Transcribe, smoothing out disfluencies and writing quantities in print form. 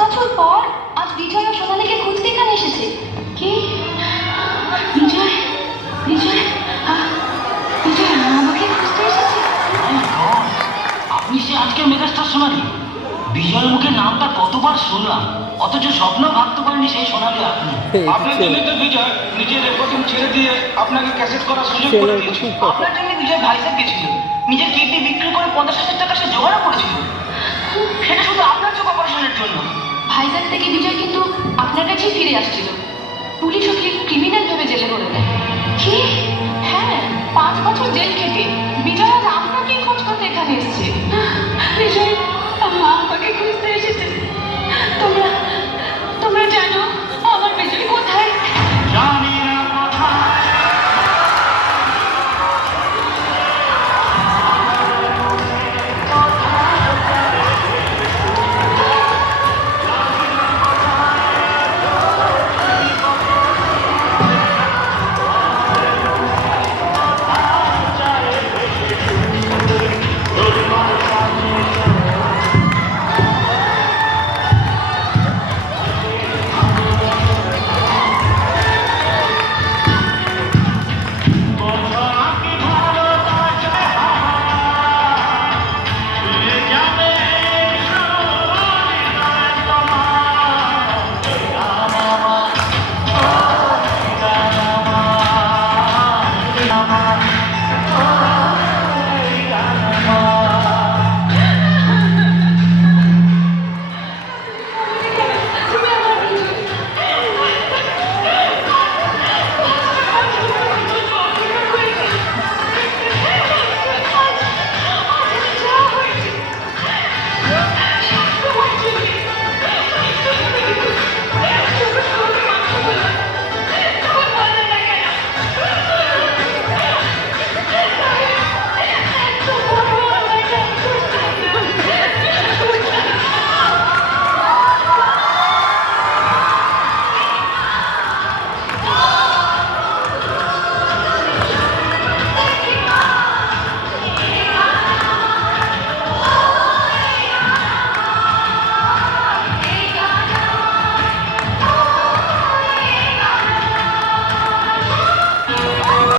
বছর পর আজ বিজয় ও সোনালীকে খুঁজতে এখানে এসেছে। কি? বিজয় বিজয় বিজয় আমাকে খুঁজতে এসেছে? আপনি সে আজকের মেগাস্টার সোনালী? বিজয়ের মুখে নামটা কতবার শুনলাম, অথচ স্বপ্ন ভাবতে পারিনি সেই সোনালী আপনি। আপনার জন্য তো বিজয় নিজের রেকর্ডিং ছেড়ে দিয়ে আপনাকে ক্যাসেট করার সুযোগ করে দিয়েছে। আপনার জন্য বিজয় ভাইজাগ গেছিল, নিজের কিডনি বিক্রি করে 50,000 টাকা সে জোগাড় করেছিল, সেটা শুধু আপনার চোখ অপারেশনের জন্য। ভাইজাগ থেকে বিজয় কিন্তু আপনার কাছেই ফিরে আসছিল। পুলিশ ওকে ক্রিমিনাল ভেবে জেলে ভরে দেয়। কি? হ্যাঁ, 5 বছর জেল খেটে বিজয় আজ আপনাকেই খোঁজ করতে এখানে এসেছে। বিজয় আমাকে খুঁজতে এসেছে।